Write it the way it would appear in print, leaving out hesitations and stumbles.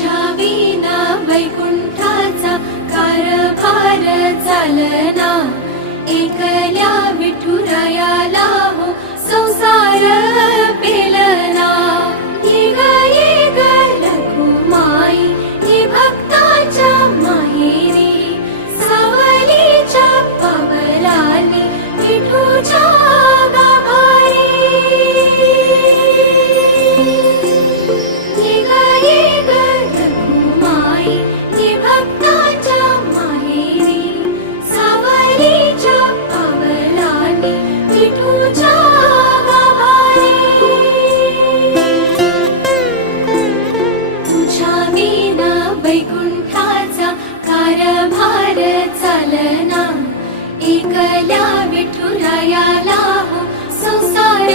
तुझ्या विना वैकुंठाचा कारभार चालना, एकल्या विठुरायाला हो संसार पेलना। ये ग रघुमाई ये भक्ताच्या माहेरी, सावलीच्या पावलांनी विठूच्या गाभारी। ये ग रघुमाई ये भक्ताच्या माहेरी, सावलीच्या पावलांनी विठूच्या गाभारी। तुझ्या विना वैकुंठाचा कारभार चालना, एकल्या विठुरायाला हो संसार